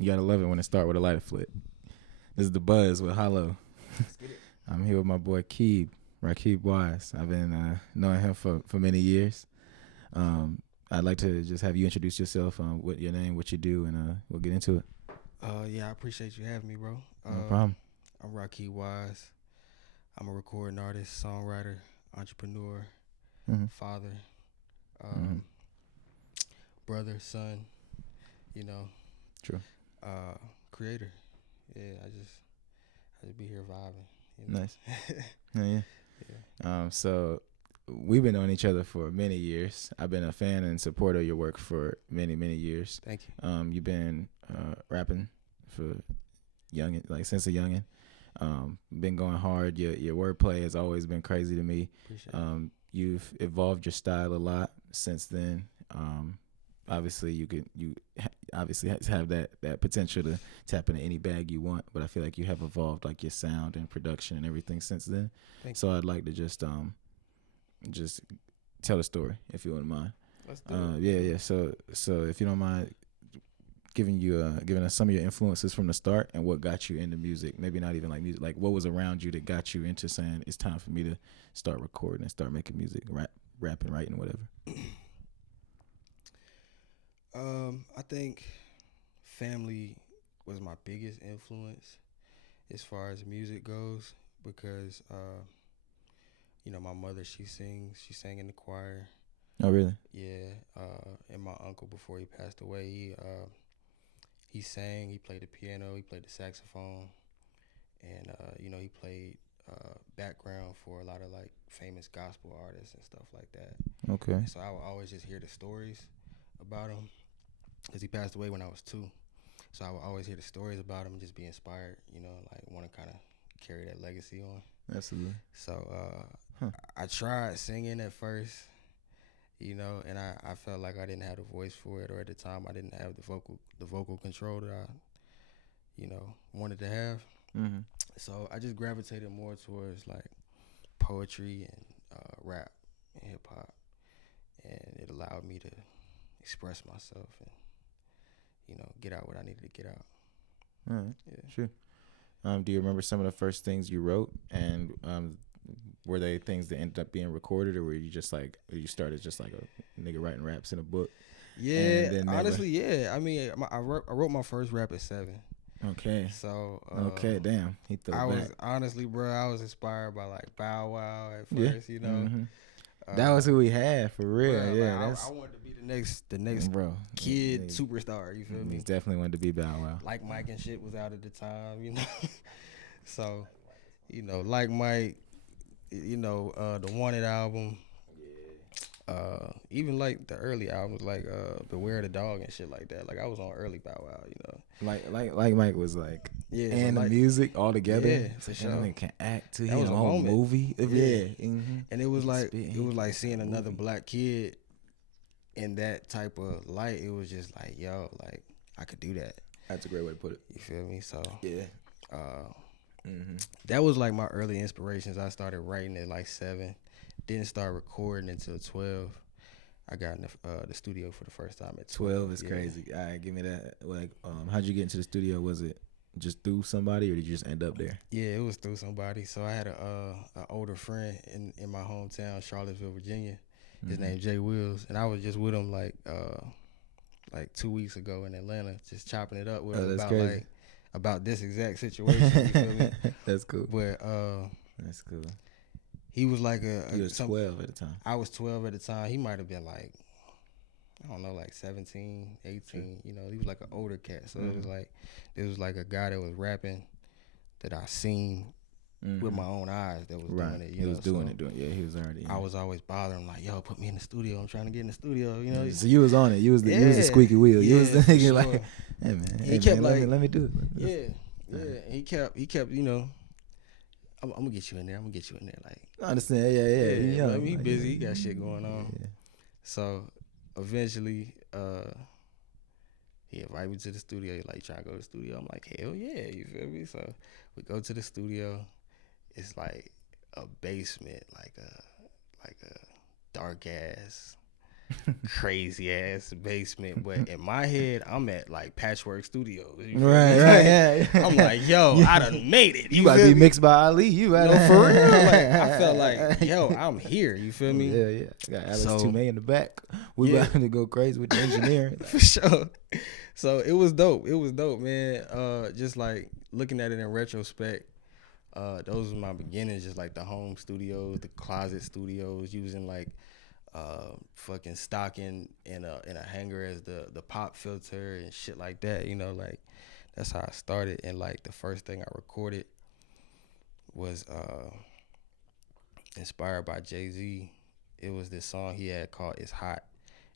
You gotta love it when it start with a lighter flip. This is the Buzz with Hollow. I'm here with my boy Rakeeb Wize. I've been knowing him for many years. I'd like to just have you introduce yourself, what your name, what you do, and we'll get into it. Yeah, I appreciate you having me, bro. No problem. I'm Rakeeb Wize. I'm a recording artist, songwriter, entrepreneur, father, brother, son, True. Creator. Yeah, I just be here vibing. Nice. Yeah. So we've been knowing each other for many years. I've been a fan and supporter of your work for many, many years. Thank you. You've been rapping for since a youngin. Been going hard. Your wordplay has always been crazy to me. Appreciate it. You've evolved your style a lot since then. Obviously you obviously have that potential to tap into any bag you want, but I feel like you have evolved like your sound and production and everything since then. So I'd like to just tell a story if you wouldn't mind. Let's do it. Yeah. So if you don't mind giving us some of your influences from the start and what got you into music. Maybe not even like music, like what was around you that got you into saying it's time for me to start recording and start making music, rapping, writing, whatever. I think family was my biggest influence as far as music goes because my mother, she sang in the choir. Oh really? Yeah. And my uncle, before he passed away, he sang, he played the piano, he played the saxophone, and he played background for a lot of like famous gospel artists and stuff like that. Okay. So I would always just hear the stories about him because he passed away when I was 2. So I would always hear the stories about him and just be inspired, like want to kind of carry that legacy on. Absolutely. So I tried singing at first, and I felt like I didn't have the voice for it, or at the time I didn't have the vocal control that I, wanted to have. Mm-hmm. So I just gravitated more towards like poetry and rap and hip hop, and it allowed me to express myself and get out what I needed to get out. All right. Yeah. Sure. Do you remember some of the first things you wrote, and were they things that ended up being recorded, or were you just like you started just like a nigga writing raps in a book? Yeah, honestly, yeah. I mean, I wrote my first rap at 7. Okay. So okay, damn. He threw I it was back. Honestly, bro, I was inspired by like Bow Wow at first, Mm-hmm. That was who we had for real. Bro, yeah, like, I wanted to be the next bro kid superstar. You feel me? He definitely wanted to be Bow Wow. Like Mike and shit was out at the time, So, like Mike, the Wanted album. Even like the early albums, like Beware the Dog and shit like that. Like I was on early Bow Wow, Like Mike was like and the like, music all together. Yeah, for sure. And can act too. That He was had a whole moment. movie. Yeah. Mm-hmm. And it was like seeing another black kid in that type of light. It was just like, yo, like I could do that. That's a great way to put it. You feel me? So yeah. That was like my early inspirations. I started writing at like 7. Didn't start recording until 12. I got in the studio for the first time at 12 is crazy. All right, give me that. Like, how'd you get into the studio? Was it just through somebody, or did you just end up there? Yeah, it was through somebody. So I had an older friend in my hometown, Charlottesville, Virginia. His name Jay Wills, and I was just with him like 2 weeks ago in Atlanta, just chopping it up with him about about this exact situation. You feel me? That's cool. But that's cool. He was like he was 12 at the time. I was 12 at the time. He might have been like, I don't know, like 17, 18. Sure. He was like an older cat. So it was like a guy that was rapping that I seen with my own eyes that was doing it. He was doing it. Yeah, he was already. I was always bothering him, like, yo, put me in the studio. I'm trying to get in the studio. So you was on it. You was the squeaky wheel. You was the nigga sure. like, hey man, he kept man, like, let me do it. Yeah. He kept, I'm gonna get you in there. Like, I understand. Yeah. I mean, he busy. He got shit going on. Yeah. So eventually, he invited me to the studio. He's like, trying to go to the studio. I'm like, hell yeah, you feel me? So we go to the studio. It's like a basement, like a dark ass crazy ass basement. But in my head, I'm at like Patchwork Studios. You feel Right, me? right, yeah. I'm like, yo, Yeah. I done made it. You about to feel be me? mixed by Ali. You No, for real. Like I felt like, yo, I'm here. You feel me? Yeah, yeah. Got Alex So- Toomey in the back. We Yeah. about to go crazy with the engineering. For sure. So it was dope. It was dope, man. Just like looking at it in retrospect, those were my beginnings. Just like the home studios, the closet studios, using like fucking stocking in a hanger as the pop filter and shit like that. You know, like that's how I started. And like the first thing I recorded was inspired by Jay-Z. It was this song he had called "It's Hot."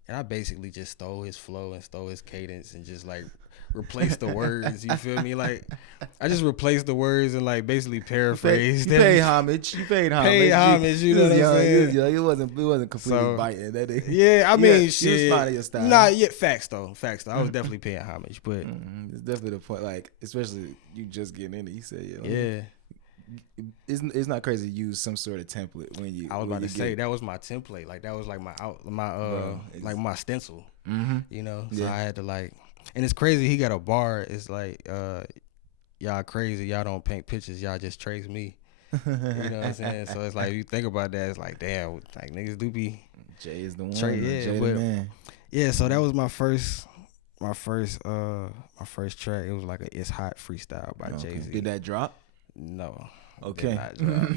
And I basically just stole his flow and stole his cadence and just like replaced the words. You feel me? Like I just replaced the words and like basically paraphrased You them. paid homage. You paid homage. Paid homage, you know what I'm saying? It wasn't completely So, biting. That is. Yeah, I mean, You shit. was finding your style. Nah, yeah, facts though. I was definitely paying homage, but It's definitely the point. Like, especially you just getting in it. You say, yeah. It's not crazy to use some sort of template when you. I was about to say that was my template. Like that was like like my stencil. Mm-hmm. You know, so Yeah. I had to like, and it's crazy. He got a bar. It's like, y'all crazy. Y'all don't paint pictures. Y'all just trace me. You know what I'm saying? So it's like you think about that. It's like damn, like niggas do be. Jay is the one. Yeah, Jay but- the man. Yeah. So that was my first track. It was like a "It's Hot" freestyle by Okay. Jay-Z. Did that drop? No. Okay. Did not drop.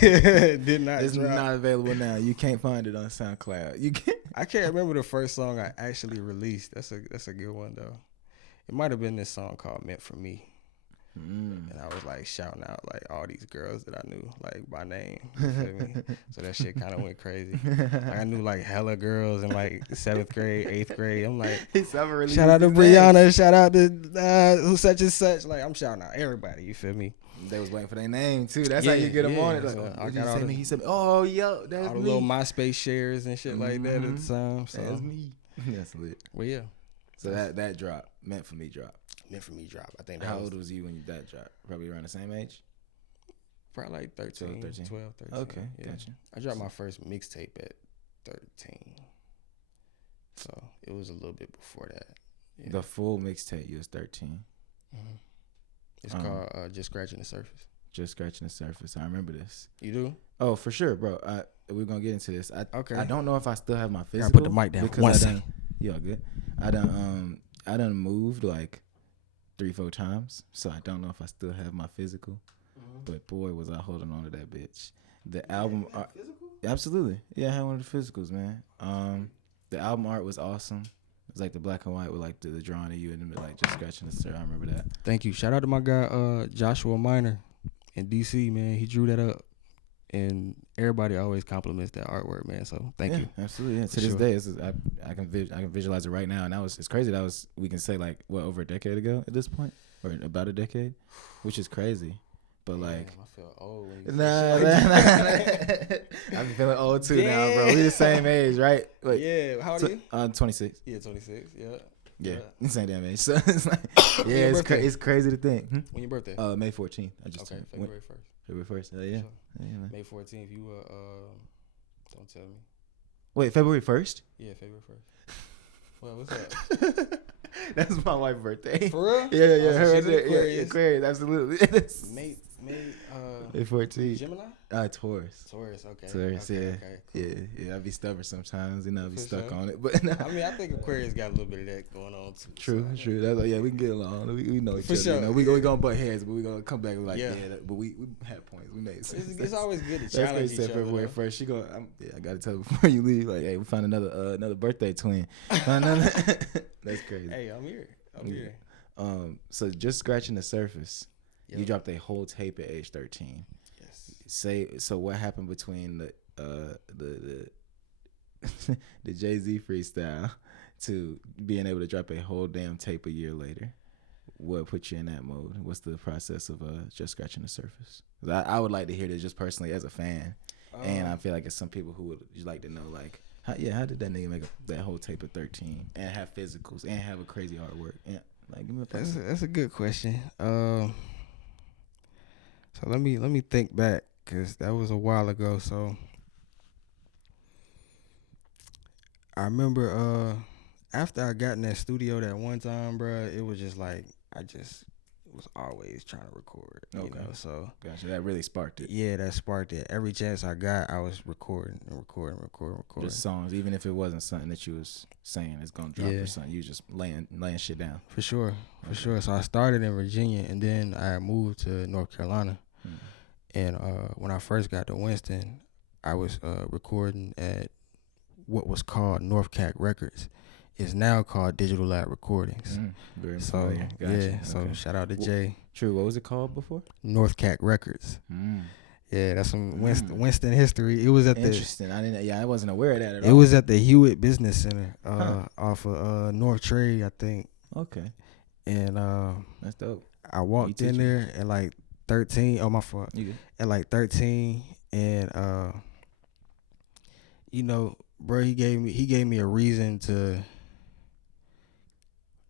Did not It's drop. not available now. You can't find it on SoundCloud. You can't. I can't remember the first song I actually released. That's a good one though. It might have been this song called "Meant for Me," and I was like shouting out like all these girls that I knew like by name. You feel me? So that shit kind of went crazy. Like, I knew like hella girls in like 7th grade, 8th grade. I'm like, shout out to Brianna, shout out to who such and such. Like I'm shouting out everybody. You feel me? They was waiting for their name too. That's how you get them on it. Like, So I did got you all say the- me? He said, "Oh, yo, that's all the me. little MySpace shares and shit like that at the time. So That's me." That's lit. well, yeah, So that drop meant for me drop. Meant for Me drop. I think that How was old was you when that dropped? Probably around the same age. probably like 13, 13. 12, 13. Okay, yeah. gotcha. I dropped my first mixtape at 13. So it was a little bit before that. Yeah. The full mixtape, you was 13. Mhm. It's called Just Scratching the Surface. Just scratching the surface. I remember this. You do? Oh, for sure, bro. We're gonna get into this. Okay. I don't know if I still have my Gotta physical. put the mic down. because One I second. done. You all good? I done moved like 3-4 times, so I don't know if I still have my physical. But boy, was I holding on to that bitch. The album, absolutely, yeah, I had one of the physicals, man. The album art was awesome. It was like the black and white with like the drawing of you and then like just scratching the surface. I remember that. Thank you. Shout out to my guy Joshua Minor in DC, man. He drew that up. And everybody always compliments that artwork, man. So thank you. Absolutely. Yeah. For To this sure. day, I can visualize it right now, and it's crazy. That was, we can say like what, over a decade ago at this point, or about a decade, which is crazy. But like, Damn, I feel old. When you nah. I'm feeling old too now, bro. We the same age, right? Like, yeah. How old are you? 26. Yeah, 26. Yeah. Yeah, same damn age. So it's like, yeah, your it's birthday? it's crazy to think. When your birthday? May 14th. I just Okay, went February 1st. February 1st. Yeah, Sure. yeah, man. May 14th. You don't tell me. Wait, February 1st? Yeah, February 1st. Well, what's up? That's my wife's birthday. For real? Yeah, Oh, so her she's birthday. Yeah, Aquarius. Aquarius, absolutely. May May 14th. Gemini? Taurus. Taurus, okay. Taurus, okay, yeah. Okay, cool. Yeah, I be stubborn sometimes, I be For stuck sure. on it. But nah. I mean, I think Aquarius got a little bit of that going on too. True. That's like, yeah, we can get along. We know each For other. sure. You know, we gonna butt heads, but we gonna come back and like, Yeah. but we had points. We made sense. It's always good to That's why challenge you each said other. February though. 1st. She go, I gotta tell her before you leave. Like, hey, we found another birthday twin. That's crazy. Hey, I'm here. So just scratching the surface. Yep. You dropped a whole tape at age 13. Yes. So what happened between the Jay-Z freestyle to being able to drop a whole damn tape a year later? What put you in that mode? What's the process of just scratching the surface? 'Cause I would like to hear this just personally as a fan, and I feel like it's some people who would like to know like, how did that nigga make that whole tape at 13 and have physicals and have a crazy artwork? And like, give me a That's a good question. So let me think back because that was a while ago. So I remember after I got in that studio that one time, bro, it was just like I just was always trying to record, you know. So gotcha, that really sparked it. Yeah, that sparked it. Every chance I got, I was recording. Just songs, even if it wasn't something that you was saying it's gonna drop or something. You just laying shit down. For sure. So I started in Virginia, and then I moved to North Carolina. And when I first got to Winston, I was recording at what was called North Cat Records. It's now called Digital Lab Recordings. Very so gotcha. Yeah, so shout out to Jay. True. What was it called before? North Cat Records. Yeah, that's some Winston history. It was at interesting. I wasn't aware of that at all. It was at the Hewitt Business Center off of North Trade, I think. Okay. And that's dope. I walked in there at like 13. Oh, my fault. You good? At like 13, and you know, bro, he gave me a reason to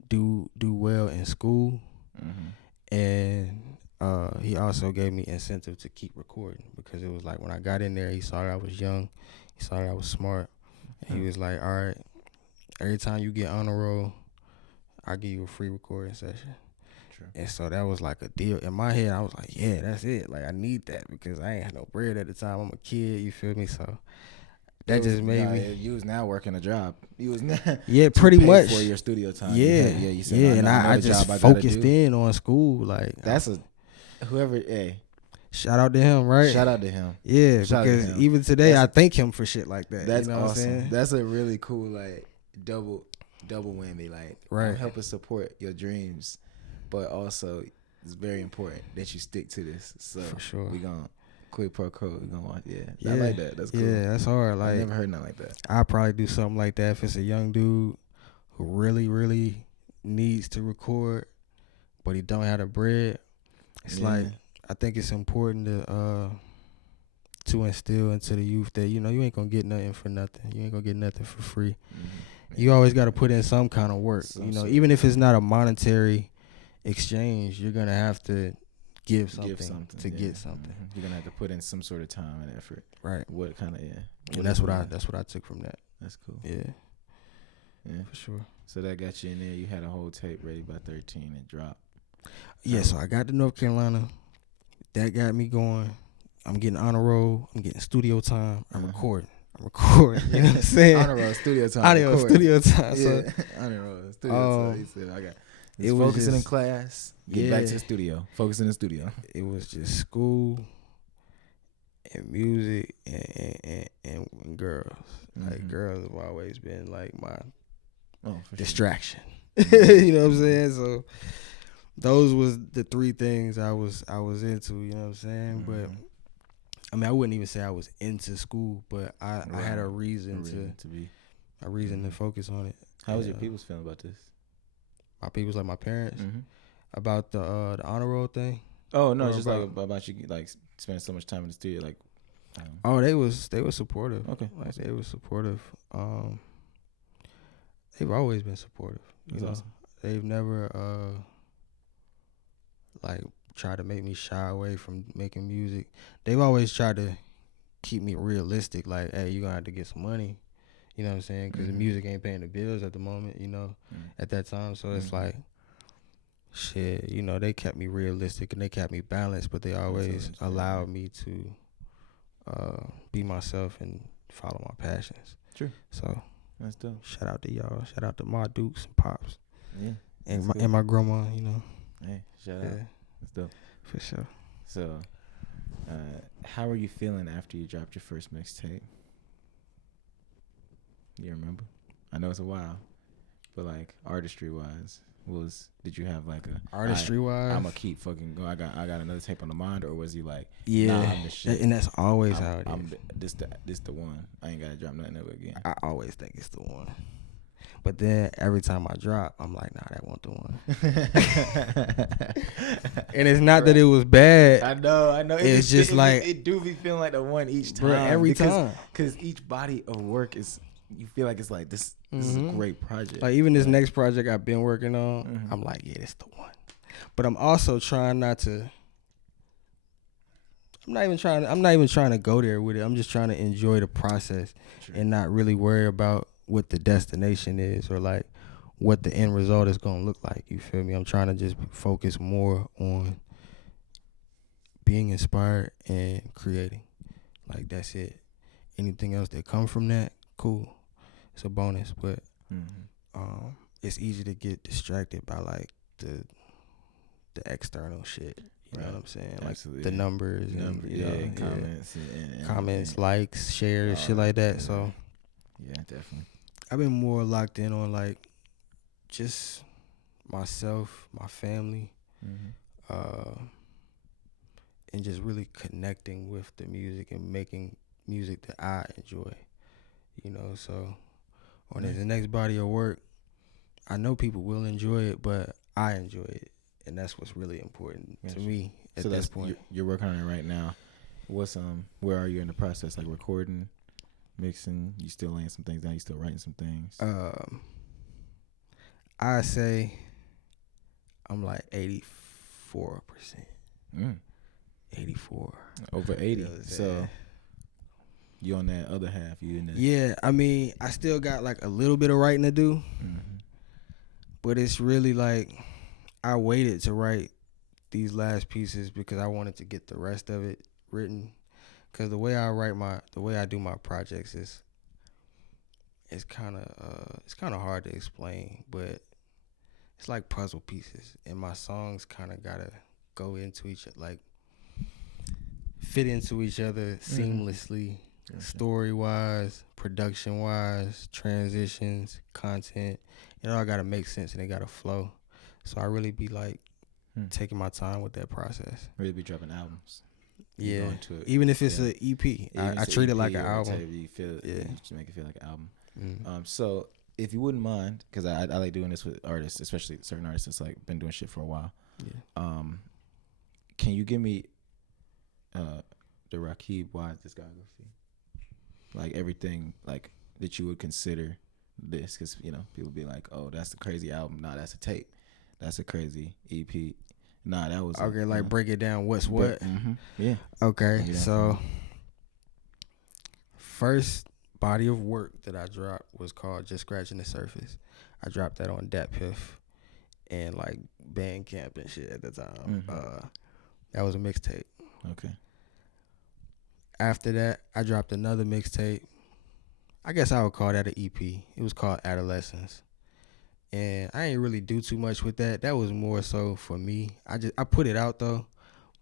do well in school, and he also gave me incentive to keep recording, because it was like when I got in there, he saw that I was young, he saw that I was smart, and he was like, all right, every time you get on a roll, I'll give you a free recording session. True. And so that was like a deal. In my head, I was like, yeah, that's it. Like, I need that, because I ain't had no bread at the time. I'm a kid, you feel me? So that just made me. You was now working a job. You was not. Yeah, pretty much for your studio time. Yeah, you said, and I just focused in on school. Like, that's whoever. Hey, shout out to him, right? Shout out to him. Yeah, because even today I thank him for shit like that. That's you know awesome. What I'm saying? That's a really cool like double whammy. Like, right, helping support your dreams, but also it's very important that you stick to this. So for sure, we gonna. Quid pro quo, we gonna watch. Yeah, I like that. That's cool. Yeah, that's hard. Like, I never heard nothing like that. I'll probably do something like that if it's a young dude who really, really needs to record, but he don't have the bread. It's like, I think it's important to instill into the youth that, you know, you ain't gonna get nothing for nothing. You ain't gonna get nothing for free. You always got to put in some kind of work. You know, even if it's not a monetary exchange, you're gonna have to give something to get something. You're gonna have to put in some sort of time and effort. Right. What kind of And that's what I took from that. That's cool. Yeah, for sure. So that got you in there. You had a whole tape ready by 13 and dropped. Yeah, so I got to North Carolina. That got me going. I'm getting honor roll. I'm getting studio time. I'm recording. You know what I'm saying? Honor roll, studio time. Studio time. Yeah. Honor roll, studio time. He said, I got. It was focusing in class. Get back to the studio. Focus in the studio. It was just school and music and girls. Like, girls have always been like my distraction. You know what I'm saying? So those was the three things I was into. You know what I'm saying? But I mean, I wouldn't even say I was into school, but I had a reason to focus on it. How was your people's feeling about this? My people's, like my parents, about the honor roll thing. Oh no, it's just like about you like spending so much time in the studio. Like, oh, they was supportive. Okay, like they was supportive. They've always been supportive. You know, awesome. They've never like tried to make me shy away from making music. They've always tried to keep me realistic. Like, hey, you gonna have to get some money. You know what I'm saying? Because the music ain't paying the bills at the moment, you know, at that time. So it's like, shit, you know, they kept me realistic and they kept me balanced, but they always allowed me to be myself and follow my passions. True. So that's dope. Shout out to y'all. Shout out to my dukes and pops. Yeah. And my grandma, you know. Hey, shout out. That's dope. For sure. So, how are you feeling after you dropped your first mixtape? You remember? I know it's a while, but like artistry wise, did you have like a artistry wise? I'm gonna keep fucking going. I got another tape on the mind, or was he like, yeah, nah, I'm the shit. And that's always how it is. This the one. I ain't gotta drop nothing ever again. I always think it's the one, but then every time I drop, I'm like, nah, that wasn't the one. And it's not that it was bad. I know. It's just like it do be feeling like the one each time. Bro, every time, because each body of work is. You feel like it's like this is a great project. Like even this next project I've been working on, I'm like, yeah, this the one. But I'm also trying not to. I'm not even trying to go there with it. I'm just trying to enjoy the process and not really worry about what the destination is or like what the end result is gonna look like. You feel me? I'm trying to just focus more on being inspired and creating. Like that's it. Anything else that come from that, cool. It's a bonus, but it's easy to get distracted by like the external shit. You know what I'm saying? Absolutely. Like the numbers and comments, comments, likes, shares, shit like that. So yeah, definitely. I've been more locked in on like just myself, my family, and just really connecting with the music and making music that I enjoy. You know, so on the next body of work, I know people will enjoy it, but I enjoy it, and that's what's really important to me at this point. You're working on it right now. What's where are you in the process? Like recording, mixing? You still laying some things down? You still writing some things? I say I'm like 84%. 84. Over 80. You know, so you on that other half? You in that? Yeah, I mean, I still got like a little bit of writing to do, but it's really like I waited to write these last pieces because I wanted to get the rest of it written. Because the way I do my projects is it's kind of hard to explain, but it's like puzzle pieces, and my songs kind of gotta go into each other, like fit into each other seamlessly, story wise, production wise, transitions, content. It all gotta make sense and it gotta flow. So I really be like taking my time with that process. Really be dropping albums. Yeah, even if it's an EP, I treat it like an album. You just make it feel like an album. So if you wouldn't mind, because I like doing this with artists, especially certain artists that's like been doing shit for a while. Yeah. Can you give me the Rakeeb Wize discography? Like everything like that you would consider this, because you know people be like, oh, that's a crazy album. Nah, that's a tape. That's a crazy EP. Nah, that was okay. Like break it down. What's what? Yeah. Okay. So first body of work that I dropped was called Just Scratching the Surface. I dropped that on Dat Piff and like Bandcamp and shit at the time. That was a mixtape. Okay. After that, I dropped another mixtape. I guess I would call that an EP. It was called Adolescence. And I ain't really do too much with that. That was more so for me. I put it out though,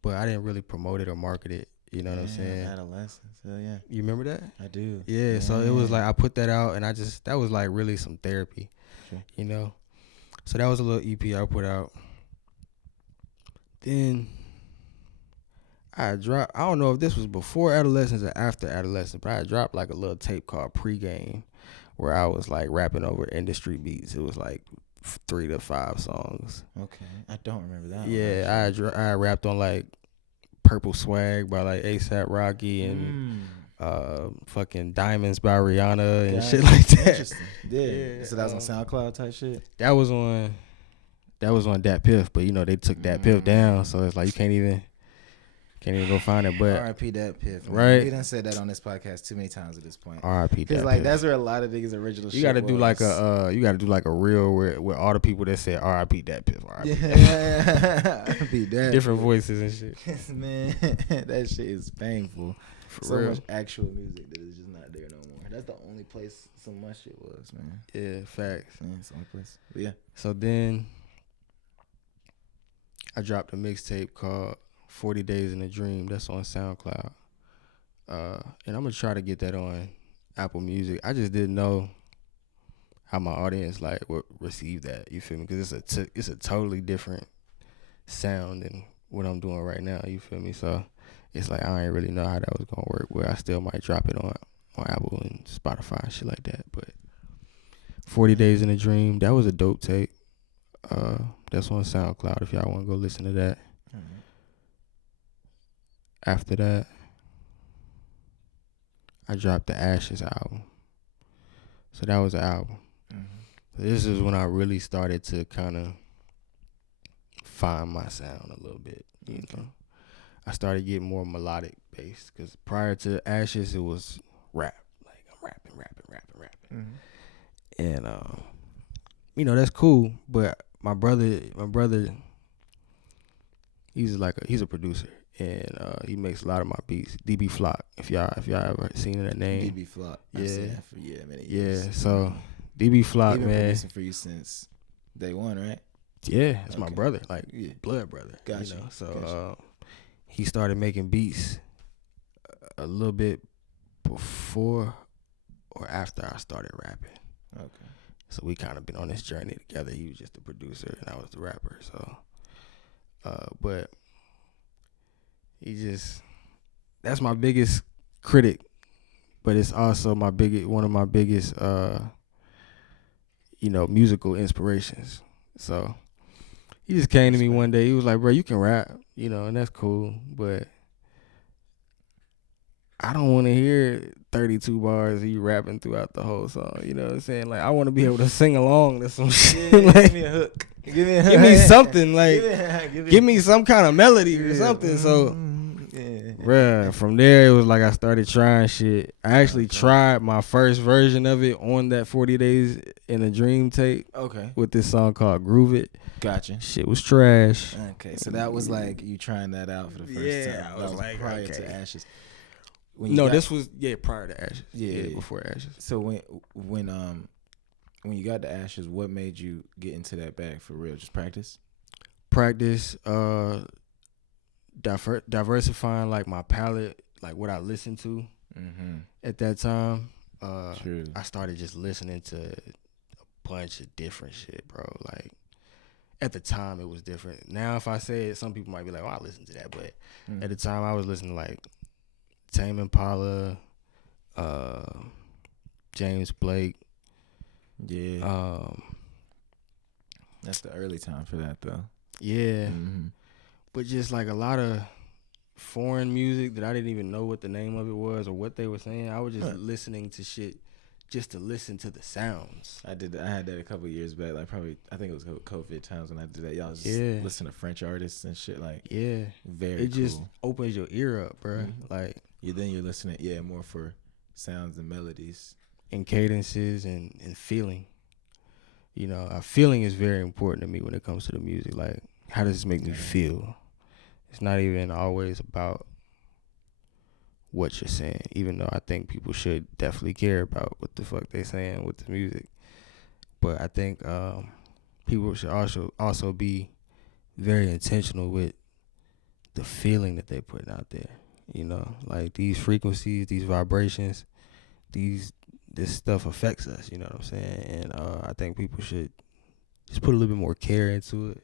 but I didn't really promote it or market it. You know what I'm saying? Adolescence. Hell yeah. You remember that? I do. Yeah, so it was like I put that out and that was like really some therapy. Sure. You know? So that was a little EP I put out. Then I don't know if this was before Adolescence or after Adolescence, but I dropped like a little tape called Pregame where I was like rapping over industry beats. It was like 3 to 5 songs. Okay. I don't remember that. Yeah, I rapped on like Purple Swag by like A$AP Rocky and fucking Diamonds by Rihanna and shit like that. Interesting. Yeah. So that was on SoundCloud type shit? That was on Dat Piff, but you know they took Dat Piff down, so it's like you can't even go find it. But R.I.P. Dat Piff. Right. We done said that on this podcast too many times at this point. R.I.P. Dat Because like Piff. that's where a lot of niggas' original shit You gotta was. do like a reel with all the people that said R.I.P. Dat Piff. R.I.P. R.I.P. Dat different voices and shit. Man, that shit is painful. For so real. much actual music that is just not there no more. That's the only place so much shit was, man. Yeah, facts. Yeah, it's the only place. But yeah. So then I dropped a mixtape called 40 Days in a Dream. That's on SoundCloud. And I'm going to try to get that on Apple Music. I just didn't know how my audience like would receive that. You feel me? Because it's a totally different sound than what I'm doing right now. You feel me? So it's like I ain't really know how that was going to work. Where I still might drop it on Apple and Spotify and shit like that. But 40 Days in a Dream, that was a dope tape. That's on SoundCloud if y'all want to go listen to that. After that, I dropped the Ashes album. So that was an album. So this is when I really started to kind of find my sound a little bit, you know. I started getting more melodic based because prior to Ashes, it was rap. Like I'm rapping. And that's cool. But my brother, he's a producer, and he makes a lot of my beats. DB Flock, if y'all ever seen that name. DB Flock. Yeah. I've seen that for many years. Yeah. So DB Flock, been man. producing for you since day one, right? Yeah, it's my brother, like blood brother. Gotcha. So he started making beats a little bit before or after I started rapping. Okay. So we kind of been on this journey together. He was just the producer and I was the rapper. So, but that's my biggest critic, but it's also one of my biggest, musical inspirations. So he just came to me one day. He was like, bro, you can rap, and that's cool, but I don't want to hear 32 bars of you rapping throughout the whole song. You know what I'm saying? Like, I want to be able to sing along to some shit. Like, give me a hook. Give me something. Like, give me some kind of melody or something. So, bruh, from there, it was like I started trying shit. I actually tried my first version of it on that 40 Days in a Dream tape. Okay. With this song called Groove It. Gotcha. Shit was trash. Okay, so that was like you trying that out for the first time. Yeah, I was like, prior to Ashes. This was prior to Ashes. Yeah, before Ashes. So when you got to Ashes, what made you get into that bag for real? Just practice. Diversifying like my palette, like what I listened to at that time. True. I started just listening to a bunch of different shit, bro. Like at the time, it was different. Now, if I say it, some people might be like, "Oh, I listened to that," but at the time, I was listening to like Tame Impala, James Blake. Yeah. That's the early time for that, though. Yeah. But just like a lot of foreign music that I didn't even know what the name of it was or what they were saying. I was just listening to shit just to listen to the sounds. I had that a couple of years back. Like I think it was COVID times when I did that. Y'all was just listening to French artists and shit. Like very. It just opens your ear up, bro. Like then you're listening, more for sounds and melodies and cadences and feeling. Feeling is very important to me when it comes to the music. Like, how does this make me feel? It's not even always about what you're saying, even though I think people should definitely care about what the fuck they saying with the music. But I think people should also be very intentional with the feeling that they're putting out there. Like these frequencies, these vibrations, this stuff affects us. You know what I'm saying? And I think people should just put a little bit more care into it.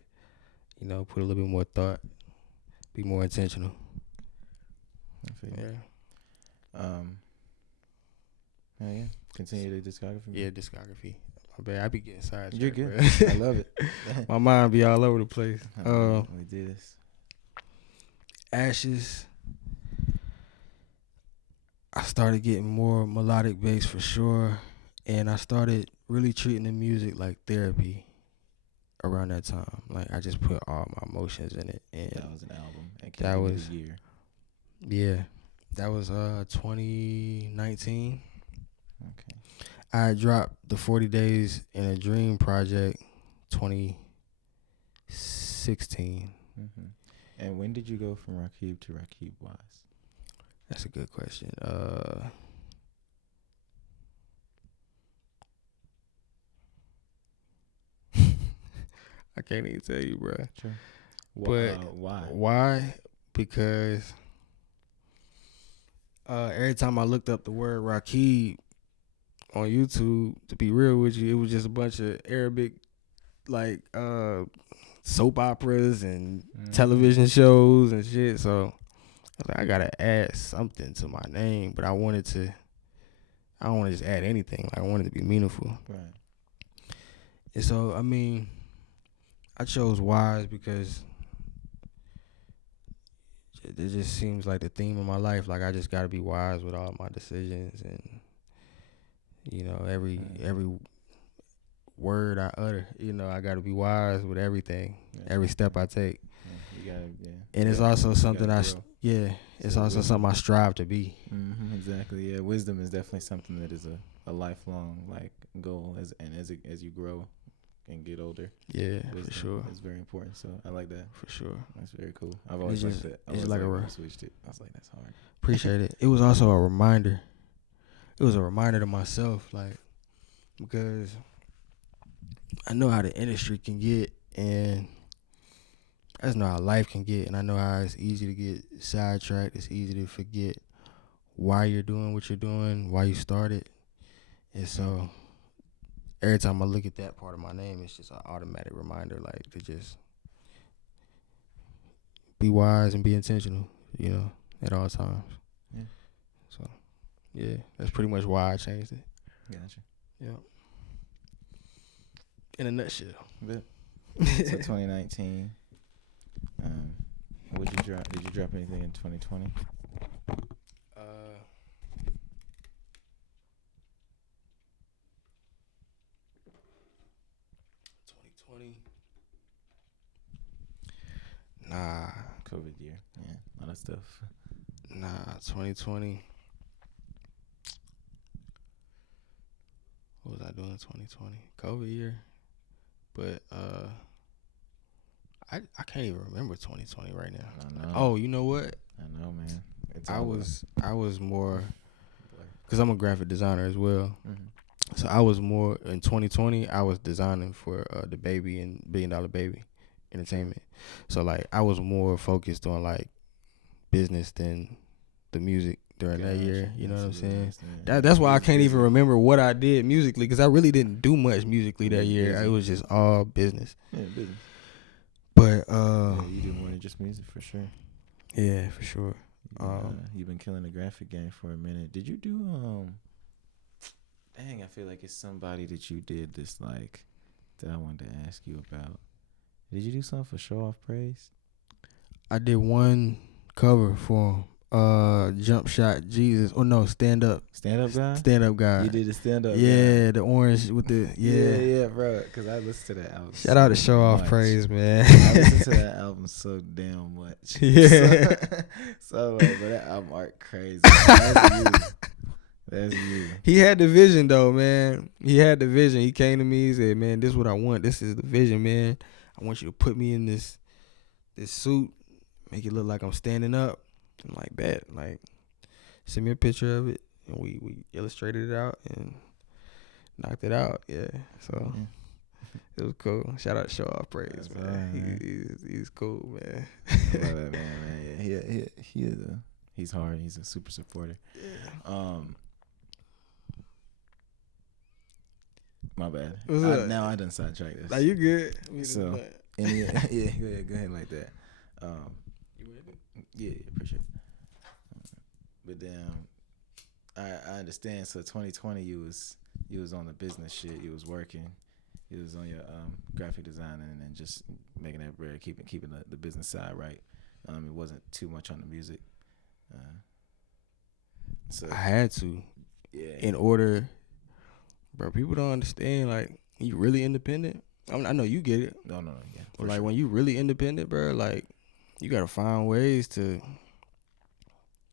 Put a little bit more thought, be more intentional. Continue the discography. Yeah, discography. My bad, I be getting sidetracked. You're good. Bro. I love it. My mind be all over the place. We do this. Ashes. I started getting more melodic bass for sure, and I started really treating the music like therapy around that time. Like I just put all my emotions in it, and that was an album. That was a year. Yeah, that was 2019. Okay. I dropped the 40 Days in a Dream project 2016. And when did you go from Rakeeb to Rakeeb Wize? That's a good question. I can't even tell you, bro. Sure. But why? Why? Because every time I looked up the word Rakeeb on YouTube, to be real with you, it was just a bunch of Arabic, like soap operas and television shows and shit. So I was like, I gotta add something to my name, but I don't want to just add anything. Like I want it to be meaningful. Right. And so I chose Wize because it just seems like the theme of my life. Like I just gotta be wise with all my decisions, and every word I utter. I gotta be wise with everything, every step I take. You gotta, and it's also something Yeah, it's So also wisdom. something I strive to be. Exactly. Yeah, wisdom is definitely something that is a lifelong like goal as you grow and get older. Yeah, Wisdom for sure. is very important. So I like that. For sure. That's very cool. I've always liked that. I It's always like liked a when you switched it. I was like, that's hard. appreciate it. It was also a reminder. It was a reminder to myself, like, because I know how the industry can get, and I just know how life can get, and I know how it's easy to get sidetracked. It's easy to forget why you're doing what you're doing, why you started. And so every time I look at that part of my name, it's just an automatic reminder, like, to just be wise and be intentional, at all times. Yeah. So, yeah, that's pretty much why I changed it. Gotcha. Yeah. In a nutshell. But, so 2019. Would you drop? Did you drop anything in 2020? 2020. Nah. COVID year. Yeah, a lot of stuff. Nah, 2020. What was I doing in 2020? COVID year. But I can't even remember 2020 right now. I know. Oh, you know what? I know, man. I was more, because I'm a graphic designer as well. So I was more in 2020. I was designing for the Baby and $1 Billion Baby Entertainment. So like I was more focused on like business than the music during that year. You know what I'm saying? That's why I can't even remember what I did musically, because I really didn't do much musically that year. It was just all business. Yeah, business. But you do more than just music for sure. Yeah, for sure. You've been killing the graphic game for a minute. Did you do Dang, I feel like it's somebody that you did this like that I wanted to ask you about. Did you do something for Show Off Praise? I did one cover for Jump Shot Jesus. Oh no, Stand Up. Stand Up Guy? Stand Up Guy. You did the Stand Up Guy? Yeah, the orange with the Yeah, bro. Because I listened to that album. Shout out to Show Off Praise, man. I listened to that album so damn much. Yeah. So like, but that album art crazy. That's you. That's you. He had the vision though, man. He had the vision. He came to me. He said, "Man, this is what I want. This is the vision, man. I want you to put me in this suit, make it look like I'm standing up." I'm like, bet. Like, send me a picture of it, and we illustrated it out and knocked it out. Yeah. So it was cool. Shout out to Show Off Praise, That's man. right, man. He's cool, man. I love that man. Yeah, he's hard. He's a super supporter. Yeah. My bad. Now I done sidetracked this. Nah, you good. So, yeah, go ahead like that. You ready? Yeah, appreciate it. But then I understand. So 2020, you was on the business shit. You was working. You was on your graphic design and just making that bread, keeping the business side right. It wasn't too much on the music. So I had to. Yeah. In order. Bro, people don't understand, like, you really independent. I know you get it. No, yeah. But, like, when you really independent, bro, like, you got to find ways to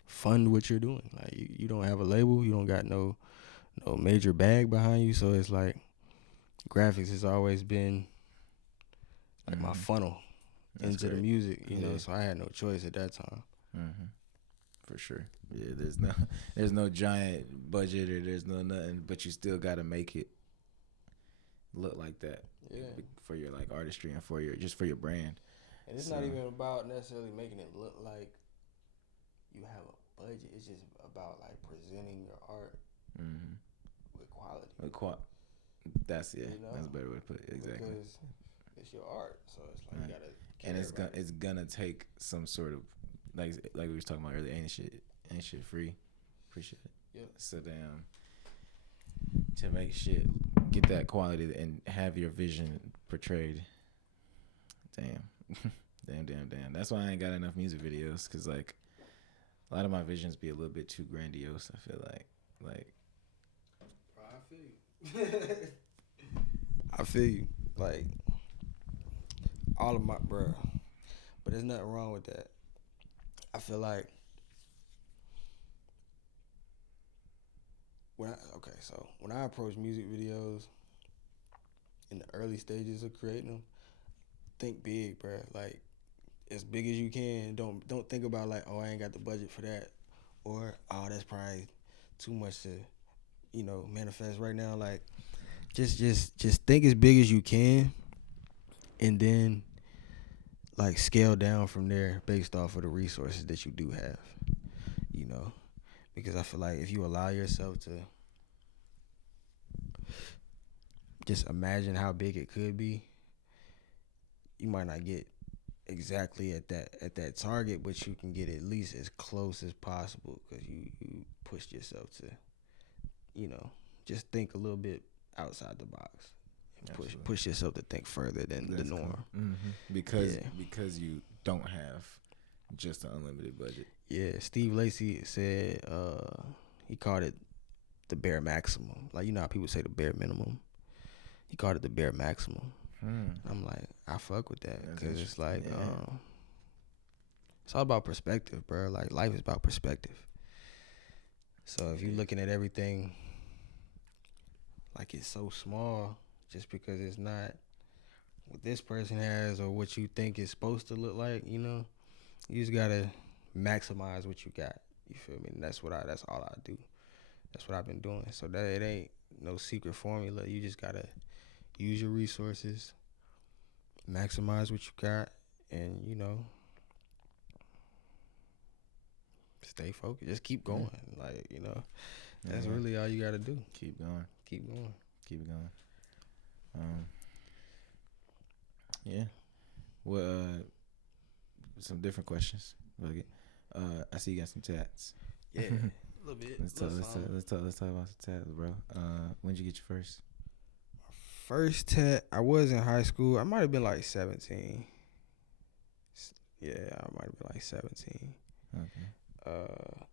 fund what you're doing. Like, you don't have a label. You don't got no major bag behind you. So, it's like, graphics has always been, like, my funnel into the music, you know. So, I had no choice at that time. For sure. Yeah, there's no giant budget or there's no nothing, but you still got to make it look like that. Yeah. For your like artistry and for your brand. And it's not even about necessarily making it look like you have a budget. It's just about like presenting your art with quality. That's That's a better way to put it. Exactly. Because it's your art, so it's like you gotta. And it's gonna take some sort of like we was talking about earlier. Ain't shit free. Appreciate it. Yeah. So to make shit get that quality and have your vision portrayed. Damn. That's why I ain't got enough music videos, cause like a lot of my visions be a little bit too grandiose. I feel like. I feel you. I feel you. Like all of my bruh, but there's nothing wrong with that. I feel like when I approach music videos in the early stages of creating them, think big, bro. Like as big as you can. Don't think about like, oh, I ain't got the budget for that, or oh, that's probably too much to, manifest right now. Like just think as big as you can, and then like scale down from there based off of the resources that you do have. Because I feel like if you allow yourself to just imagine how big it could be, you might not get exactly at that target, but you can get at least as close as possible because you pushed yourself to, just think a little bit outside the box. Push yourself to think further than the norm. Cool. Mm-hmm. Because you don't have just an unlimited budget. Yeah, Steve Lacy said he called it the bare maximum. Like, how people say the bare minimum. He called it the bare maximum. I'm like, I fuck with that because it's like, it's all about perspective, bro. Like, life is about perspective. So if you're looking at everything like it's so small, just because it's not what this person has or what you think it's supposed to look like, you just gotta maximize what you got. You feel me? And that's all I do. That's what I've been doing. So that it ain't no secret formula. You just gotta use your resources, maximize what you got, and stay focused. Just keep going. Like, that's really all you gotta do. Keep going. Keep going. Keep it going. Yeah. Well, some different questions. I see you got some tats. Yeah, a little bit. Let's talk about some tats, bro. When'd you get your first? First tat, I was in high school. I might have been like 17. Yeah, I might have been like 17. Okay.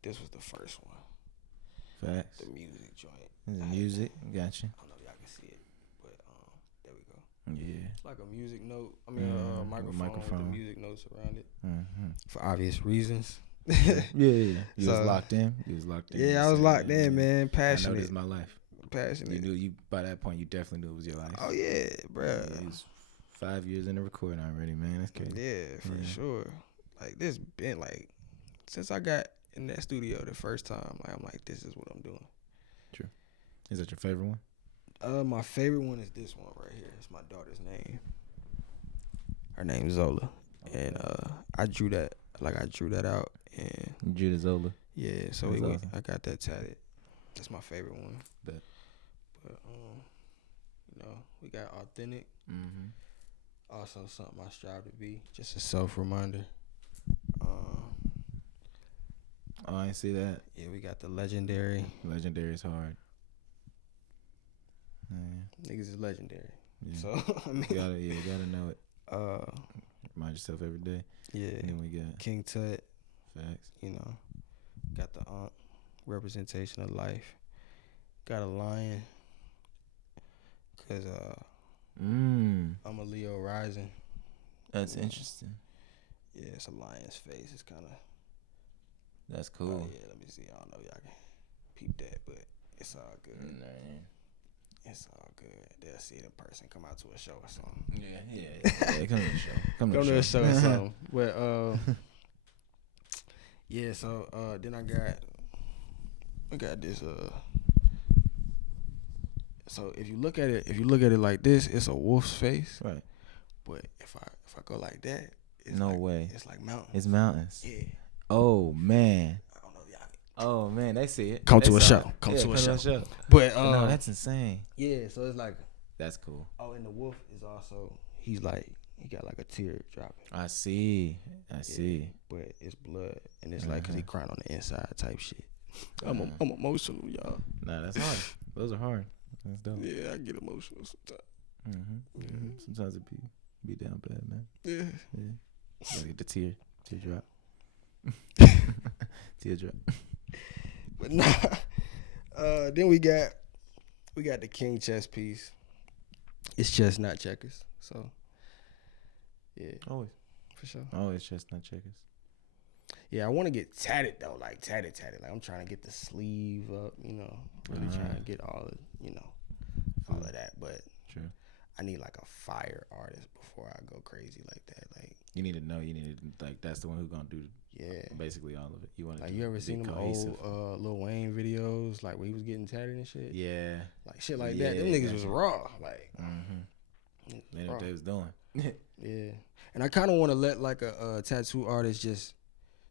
This was the first one. Facts. The music joint. The music, gotcha. I don't know if y'all can see it, but there we go. Yeah. It's like a music note. I mean, a microphone with the music notes around it. Mm-hmm. For obvious reasons. Yeah. You was locked in. Yeah, I was locked in, man. Passionate. I know this is my life. Passionate. You knew by that point you definitely knew it was your life. Oh yeah, bro. Yeah, it was 5 years in the recording already, man. That's crazy. Yeah, for sure. Like this been like since I got in that studio the first time. Like I'm like, this is what I'm doing. True. Is that your favorite one? My favorite one is this one right here. It's my daughter's name. Her name's Zola, and I drew that out. And you drew the Zola. Yeah, so awesome. I got that tatted. That's my favorite one. But we got authentic. Mm-hmm. Also something I strive to be. Just a self reminder. Oh, I see that. Yeah, we got the legendary. Legendary is hard. Niggas is legendary. Yeah. So I mean, you gotta know it. Remind yourself every day. Yeah. And then we got King Tut. Facts. Got the representation of life. Got a lion. Cause I'm a Leo rising. That's interesting. Yeah, it's a lion's face. It's kind of. That's cool. Yeah, let me see. I don't know if y'all can peep that, but it's all good. It's all good. They'll see it in person. Come out to a show or something. Yeah. Come to the show. Come to a show or something. But yeah. So then I got this. So if you look at it like this, it's a wolf's face. Right. But if I go like that, it's no way. It's like mountains. It's mountains. Yeah. Oh man. I don't know if y'all. Oh man, they see it. Come to a show. Come to a show. But no, that's insane. Yeah, so it's like. That's cool. Oh, and the wolf is also he got like a tear dropping. I see. But it's blood, and it's like 'cause he crying on the inside type shit. I'm emotional, y'all. Nah, that's hard. Those are hard. That's dope. Yeah, I get emotional sometimes. Mm-hmm. Sometimes it be down bad, man. Yeah. Gotta get the teardrop. Teardrop. But nah. Then we got the king chess piece. It's chess, not checkers. So yeah. Always. For sure. Always chess, not checkers. Yeah, I want to get tatted though, like tatted. Like I'm trying to get the sleeve up, really trying to get all of, all of that. But True. I need like a fire artist before I go crazy like that. Like you need to know, like that's the one who's gonna do basically all of it. You want to like you ever seen them old Lil Wayne videos, like where he was getting tatted and shit? Yeah, like shit like that. Them niggas was raw, like. They know what they was doing. Yeah, and I kind of want to let like a tattoo artist just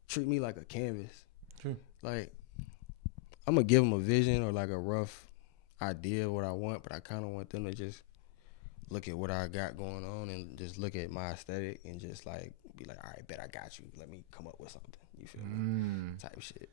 treat me like a canvas. True. Like I'm gonna give them a vision or like a rough idea of what I want, but I kind of want them to just look at what I got going on and just look at my aesthetic and just like be like, all right, bet I got you. Let me come up with something. You feel me? Type shit.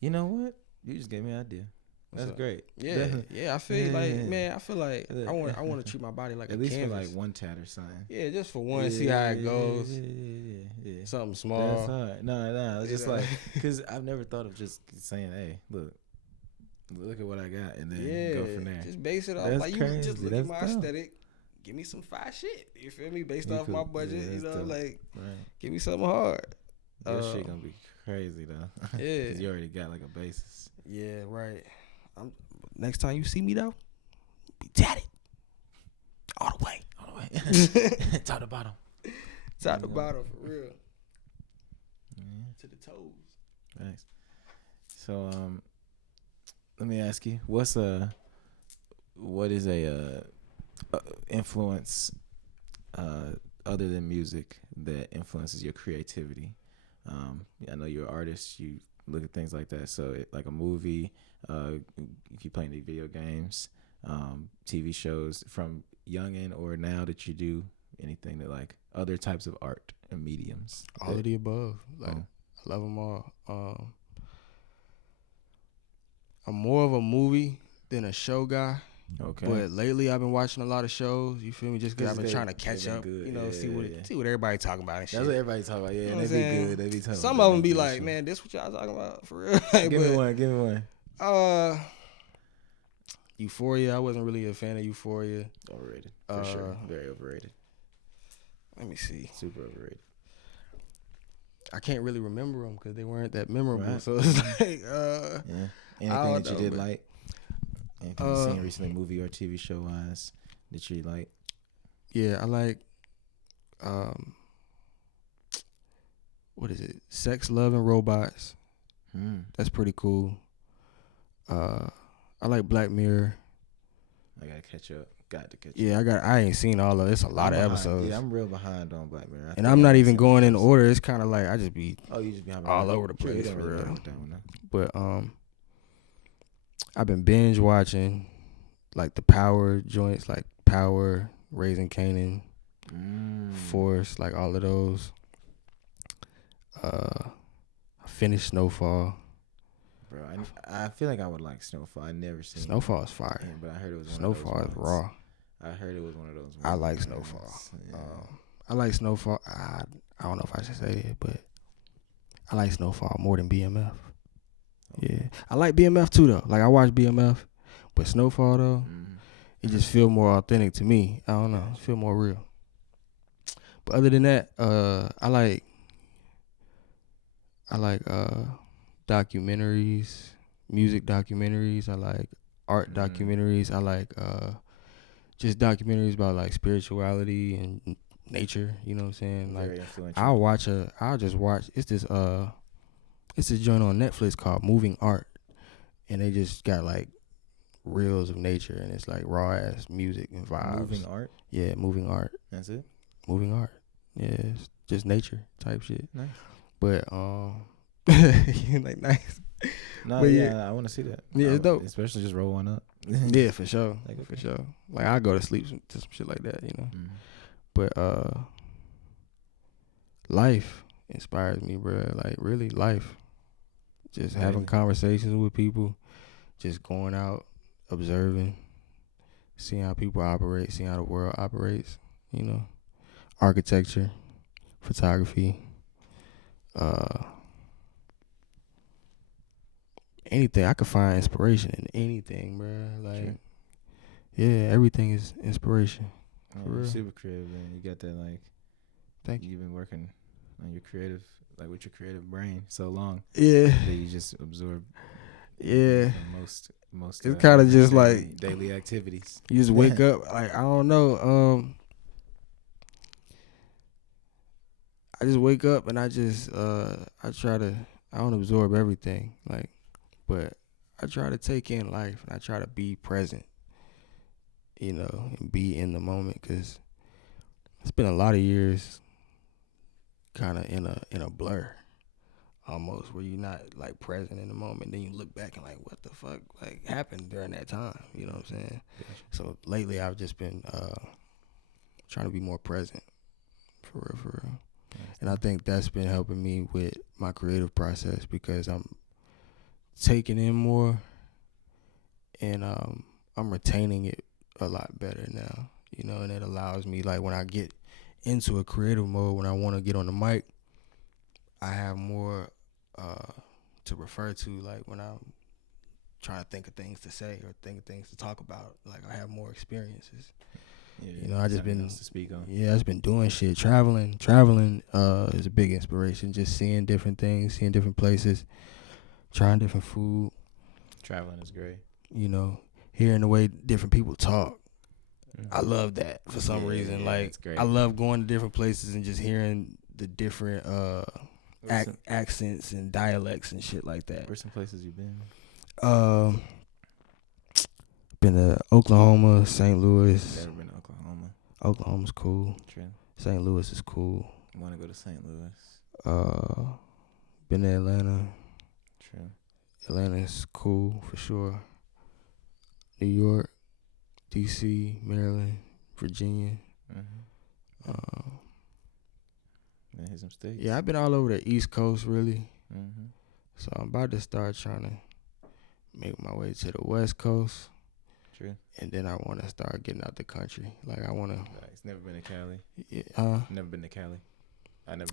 You know what? You just gave me an idea. That's great. Yeah. I feel man. I feel like I want to treat my body like at a least canvas. for like one tat or something. Yeah, just for one. See how it goes. Yeah. Something small. That's hard. No. It's just like because I've never thought of just saying, "Hey, look at what I got," and then go from there. Just base it off. That's like crazy. You just look at my dope. aesthetic. Give me some fire shit. You feel me? Based off my budget, dope. like right. Give me something hard. Your shit gonna be crazy though. Yeah, because you already got like a basis. Yeah, right. Next time you see me though, be tatted all the way, top to bottom, top to bottom for real, to the toes. Nice. So let me ask you, what is a influence other than music that influences your creativity? I know you're an artist. You look at things like that. So like a movie, if you play any video games, TV shows from youngin or now that you do anything that like other types of art and mediums. All of the above. Like I love them all. I'm more of a movie than a show guy. Okay. But lately I've been watching a lot of shows. You feel me? Just because I've been trying to catch up. Good. See what everybody talking about and shit. That's what everybody talking about. Yeah, and they be good. They be talking. Some of them be like, man, this what y'all talking about for real? Like, give me one. Euphoria. I wasn't really a fan of Euphoria. Overrated for sure. Very overrated. Let me see. Super overrated. I can't really remember them because they weren't that memorable. Right. So it's like, anything that you did like. Anything you've seen recently, movie or TV show wise, that you like? Yeah, I like, what is it? Sex, Love, and Robots. That's pretty cool. I like Black Mirror. I gotta catch up. Yeah, I ain't seen all of it. It's a lot of episodes. Yeah, I'm real behind on Black Mirror. And I'm not even going in order. It's kind of like I just be you just be all over the place for real. With that one, though. But I've been binge watching like the Power joints, like Power, Raising Kanan, Force, like all of those. I finished Snowfall. Bro, I feel like I would like Snowfall. I never seen Snowfall is fire. Yeah, but I heard it was Snowfall is raw. I heard it was one of those. I like Snowfall. Yeah. I like Snowfall. I don't know if I should say it, but I like Snowfall more than BMF. Yeah, I like BMF too though. Like I watch BMF, but Snowfall though, it just feel more authentic to me. I don't know, it feel more real. But other than that, I like documentaries, music documentaries. I like art documentaries. I like just documentaries about like spirituality and nature. You know what I'm saying? Very like I'll just watch. It's this joint on Netflix called Moving Art, and they just got like reels of nature, and it's like raw ass music and vibes. Moving art? Yeah, moving art. That's it? Moving art. Yeah, it's just nature type shit. Nice. But like nice. No, but yeah, I want to see that. Yeah, it's dope. Especially just roll one up. Yeah, for sure. Like for sure. Like I go to sleep to some shit like that, you know. But life inspires me, bro. Like really, life. Just having conversations with people, just going out, observing, seeing how people operate, seeing how the world operates, you know. Architecture, photography, anything. I could find inspiration in anything, bro. Like, yeah, everything is inspiration. You're super creative, man. You got that, like, thank you. You've been working on your creative, like with your creative brain, so long Yeah, that you just absorb yeah. most It's kind of just daily activities. you just wake up. Like I don't know. I just wake up and I try to. I don't absorb everything, like, but I try to take in life and I try to be present, and be in the moment, because it's been a lot of years, kind of in a blur, almost, where you're not like present in the moment. Then you look back and like, what the fuck like happened during that time? You know what I'm saying? Gotcha. So lately, I've just been trying to be more present, for real, for real. And I think that's been helping me with my creative process, because I'm taking in more, and I'm retaining it a lot better now, and it allows me, like, when I get into a creative mode, when I want to get on the mic, I have more to refer to, like when I'm trying to think of things to say or think of things to talk about. Like, I have more experiences. Yeah, I just been else to speak on. Yeah, I just been doing shit. Traveling is a big inspiration. Just seeing different things, seeing different places, trying different food. Traveling is great. Hearing the way different people talk. Mm-hmm. I love that for some reason. Like, it's great. I love going to different places and just hearing the different accents and dialects and shit like that. Where's some places you've been? Been to Oklahoma, St. Louis. Never been to Oklahoma. Oklahoma's cool. True. St. Louis is cool. Want to go to St. Louis. Been to Atlanta. True. Atlanta's cool for sure. New York, D.C., Maryland, Virginia. Mm-hmm. Hit some states. Yeah, I've been all over the East Coast, really. Mm-hmm. So I'm about to start trying to make my way to the West Coast. True. And then I want to start getting out the country. Like, I want to. Nice. Never been to Cali. Yeah, Never been to Cali.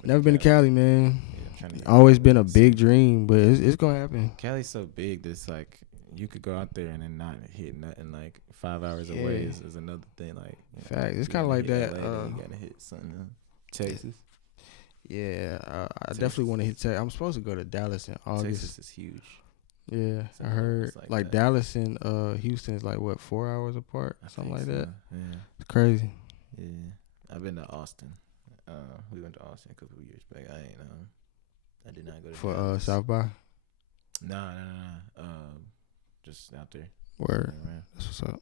Never been to Cali, man. Yeah, always been a big dream, but it's gonna happen. Cali's so big that it's like you could go out there and then not hit nothing. Like 5 hours away is another thing. Like, fact, it's kind of like that. You gotta hit something else. Texas. Yeah, I definitely want to hit Texas. I'm supposed to go to Dallas in August. Texas is huge. Yeah, I heard like Dallas and Houston is like what, 4 hours apart, something like that. Yeah, it's crazy. Yeah, I've been to Austin. We went to Austin a couple of years back. I did not go to for South by. Nah. Just out there. Word. That's what's up.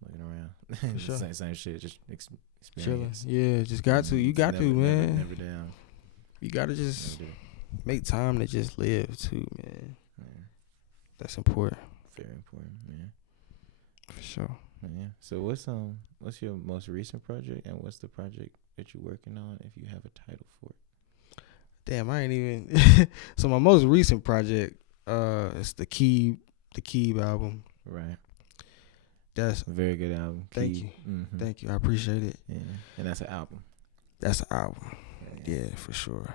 Looking around. For sure. Same shit. Just Chilling. experience. Yeah, just got to. You got to, man. Never down. You gotta just make time to just live too, man. Yeah. That's important. Very important, man. For sure. Yeah. So what's your most recent project, and what's the project that you're working on, if you have a title for it? Damn, I ain't even. So my most recent project, is the Rakeeb album. Right. That's a very good album. Thank you. Mm-hmm. Thank you. I appreciate it. Yeah. And that's an album. That's an album. Yeah, for sure.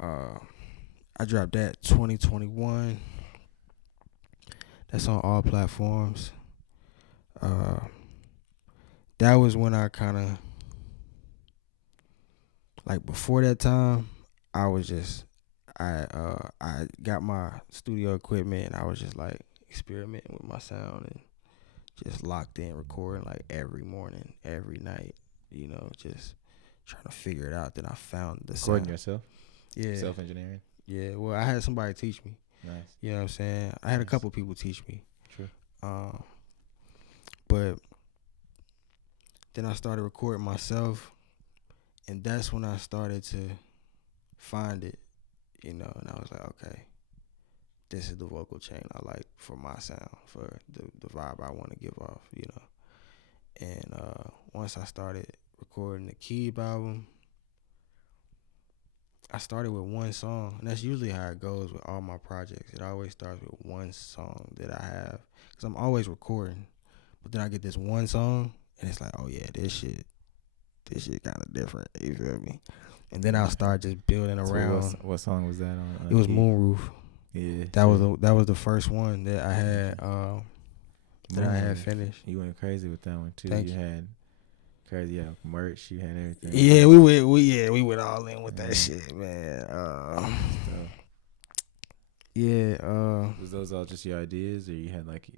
I dropped that 2021. That's on all platforms. That was when I kind of, like, before that time, I was just, I got my studio equipment and I was just like experimenting with my sound and just locked in recording like every morning, every night, just trying to figure it out. Then I found the sound. Recording yourself? Yeah. Self-engineering? Yeah, well, I had somebody teach me. Nice. You know what I'm saying? I had a couple people teach me. True. But then I started recording myself, and that's when I started to find it, and I was like, okay, this is the vocal chain I like for my sound, for the vibe I want to give off, And once I started recording the Rakeeb album, I started with one song, and that's usually how it goes with all my projects. It always starts with one song that I have, because I'm always recording, but then I get this one song, and it's like, oh yeah, this shit kind of different, you feel me? And then I'll start just building around. What song was that on? It was Moonroof. Yeah. That was the first one that I had I had finished. You went crazy with that one too. Thank you you. had Crazy, yeah. Merch, you had everything. Yeah, we went all in with that shit, man. Was those all just your ideas, or you had like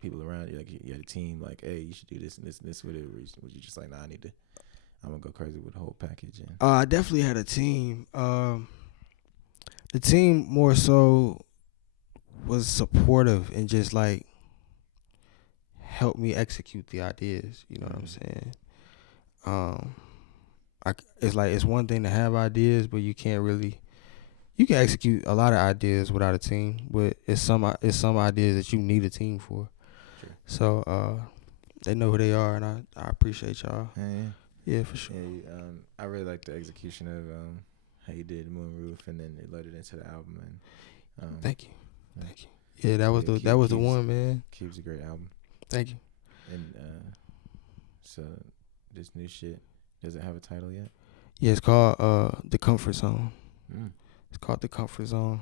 people around you, like you had a team, like, hey, you should do this and this and this with it? Or was you just like, nah, I'm gonna go crazy with the whole package? And I definitely had a team. The team more so was supportive and just like helped me execute the ideas. You know what I'm saying? It's like it's one thing to have ideas, but you can't really. You can execute a lot of ideas without a team, but it's some ideas that you need a team for. Sure. So they know who they are, and I appreciate y'all. Yeah, for sure. Yeah, I really like the execution of how you did Moonroof, and then it loaded into the album. And thank you. Yeah, that was the one, man. Keeb's a great album. Thank you. And so this new shit, does it have a title yet? Yeah, it's called The Comfort Zone. Mm. It's called The Comfort Zone.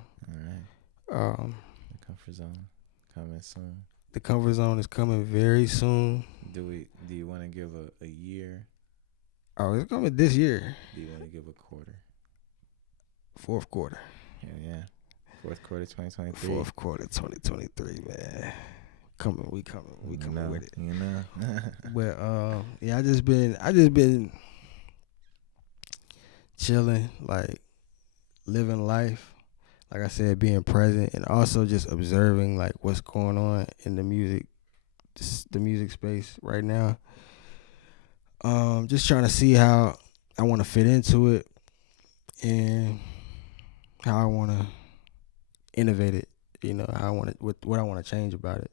All right. The Comfort Zone coming soon. The Comfort Zone is coming very soon. Do you want to give a year? Oh, it's coming this year. Do you want to give a quarter? Fourth quarter. Yeah. Fourth quarter 2023. Fourth quarter 2023, man. We coming with it. You know. But yeah, I just been chilling, like living life. Like I said, being present and also just observing like what's going on in the music space right now. Just trying to see how I want to fit into it and how I want to innovate it. You know, how I want to, what I want to change about it.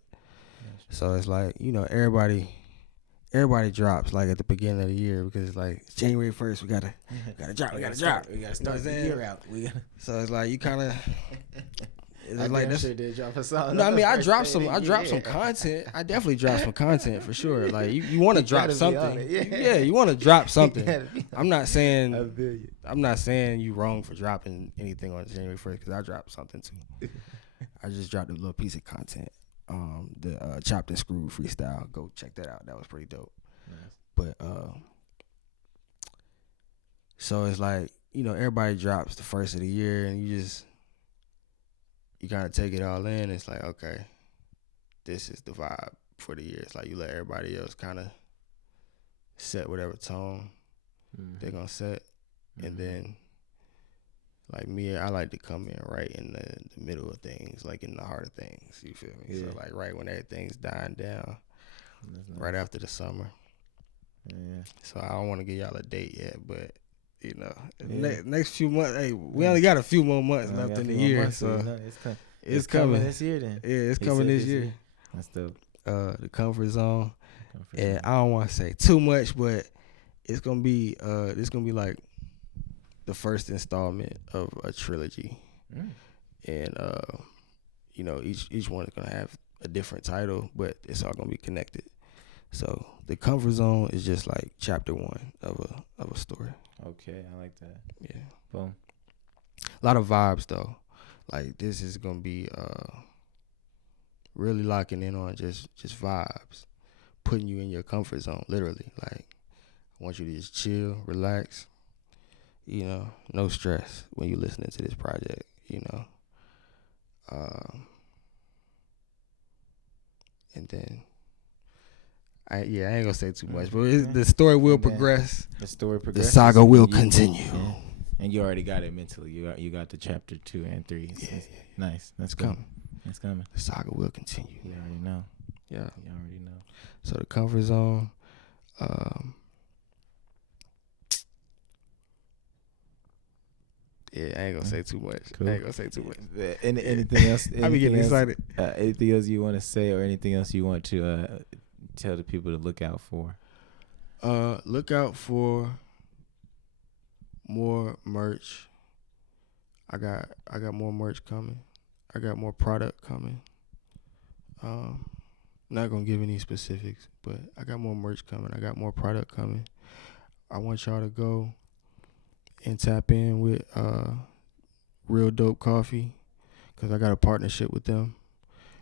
So it's like, you know, everybody drops like at the beginning of the year because it's like it's January 1st, we gotta drop. We gotta start the year out. So it's like you kind of. I like sure did drop a song. No, I mean I dropped some content. I definitely dropped some content for sure. Like you want to drop something. Yeah, you want to drop something. I'm not saying you wrong for dropping anything on January 1st because I dropped something too. I just dropped a little piece of content. The Chopped and Screwed freestyle. Go check that out. That was pretty dope. Nice. But so it's like, you know, everybody drops the first of the year and you gotta take it all in. It's like, okay, this is the vibe for the year. It's like you let everybody else kind of set whatever tone they're gonna set, and then like me, I like to come in right in the middle of things, like in the heart of things. You feel me? Yeah. So like right when everything's dying down, right after the summer. Yeah. So I don't want to give y'all a date yet, but you know, next few months. Hey, we only got a few more months left in the year, so it's coming this year. Then it's coming this year. That's dope. The Comfort Zone, and I don't want to say too much, but it's gonna be like the first installment of a trilogy, and you know, each one is gonna have a different title, but it's all gonna be connected. So the Comfort Zone is just like chapter 1 of a story. Okay, I like that. Yeah. Boom. A lot of vibes though. Like this is gonna be really locking in on just vibes, putting you in your comfort zone, literally. Like I want you to just chill, relax. You know, no stress when you're listening to this project. You know, and then. I ain't gonna say too much, but the story will progress. The story progresses. The saga will continue. Yeah. And you already got it mentally. You got the chapter 2 and 3. Yeah. Nice. That's coming. It's coming. The saga will continue. You already know. Yeah. You already know. So the Comfort Zone. Yeah, I ain't gonna say too much. Cool. I ain't gonna say too much. Anything else? I be getting excited. Anything else you want to say, or anything else you want to tell the people to look out for? Look out for more merch. I got more merch coming. I got more product coming. Not gonna give any specifics, but I got more merch coming. I got more product coming. I want y'all to go and tap in with Real Dope Coffee, because I got a partnership with them.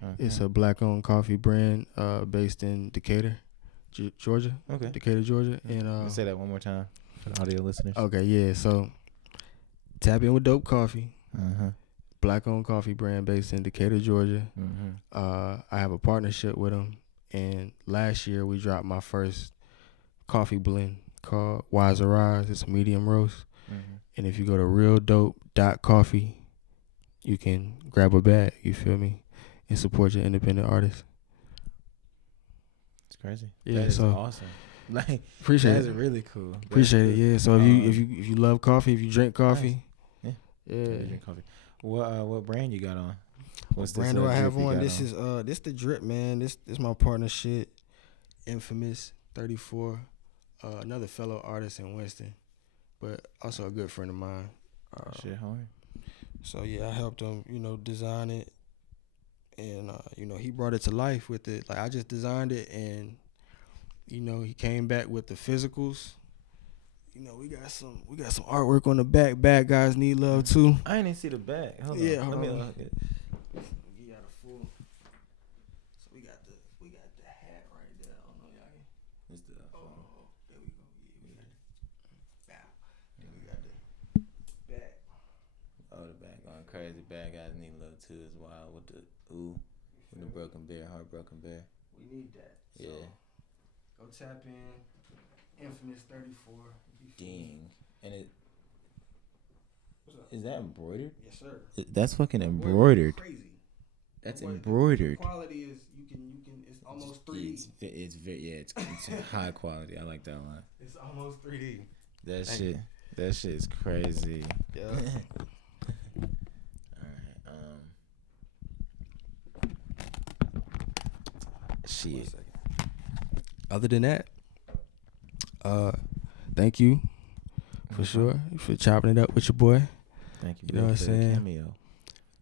Okay. It's a black-owned coffee brand based in Decatur. Georgia. Okay. Decatur, Georgia. And say that one more time for the audio listeners. Okay, yeah. So tap in with Dope Coffee. Uh-huh. Black-owned coffee brand based in Decatur, Georgia. Mm-hmm. I have a partnership with them, and last year we dropped my first coffee blend called Wize Rise. It's a medium roast, and if you go to realdope.coffee, you can grab a bag. You feel me? And support your independent artists. It's crazy. Yeah, that is so awesome. Like appreciate that it. is really cool. Appreciate it. Yeah. So if you love coffee, if you drink coffee, nice. yeah. Drink coffee. What brand you got on? What brand do I have on? This is this the drip, man. This my partnership, Infamous 34, another fellow artist in Winston, but also a good friend of mine. Shit hard. So yeah, I helped him, design it, and he brought it to life with it. Like I just designed it, and he came back with the physicals. We got some artwork on the back. Bad guys need love too. I didn't even see the back. Hold Yeah, on. hold Let me on. look at. We got a full. So we got the hat right there. I don't know y'all can. It's the phone. There we go. Yeah, we got it. Bow. Then we got the back. Oh, the back going crazy. Bad guys need love too. Is wild with the with the broken bear, heartbroken bear. We need that. Yeah. So, go tap in. Infamous 34. Dang. And is that embroidered? Yes, sir. That's fucking embroidered. Crazy. That's embroidered. The quality is you can it's almost 3D. It's high quality. I like that one. It's almost 3D. That shit is crazy. Yeah. Alright. Shit. Other than that, thank you for sure for chopping it up with your boy. Thank you. You know what I'm saying? Cameo.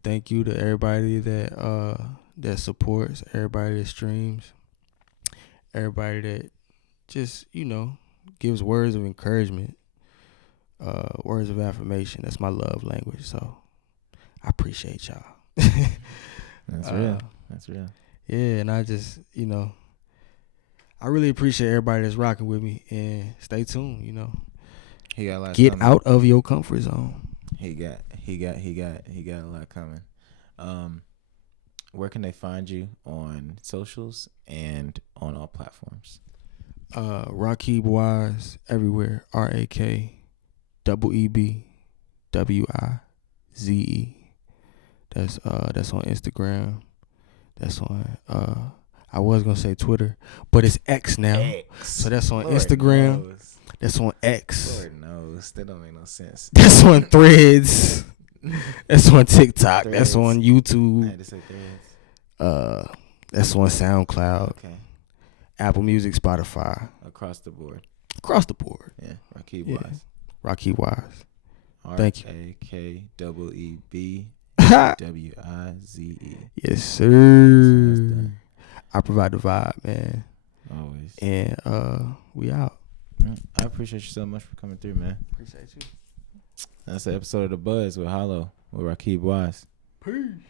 Thank you to everybody that supports, everybody that streams, everybody that just gives words of encouragement, words of affirmation. That's my love language. So I appreciate y'all. That's real. That's real. Yeah, and I just I really appreciate everybody that's rocking with me, and stay tuned. He got a lot. Get coming. out of your comfort zone. He got a lot coming. Where can they find you on socials and on all platforms? Rakeeb Wize everywhere. RAKEEBWIZE. That's on Instagram. That's on I was gonna say Twitter, but it's X now. X. So that's on Lord Instagram. knows. That's on X. Lord knows. That don't make no sense. That's on Threads. That's on TikTok. Threads. That's on I YouTube. had to say Threads. That's on SoundCloud. Okay. Apple Music, Spotify. Across the board. Across the board. Yeah. Rakeeb Wize. Rakeeb Wize. Thank you. RAKEEBWIZE. Yes, sir. I provide the vibe, man. Always. And we out. I appreciate you so much for coming through, man. Appreciate you. That's the episode of The Buzz with Hollow with Rakeeb Wize. Peace.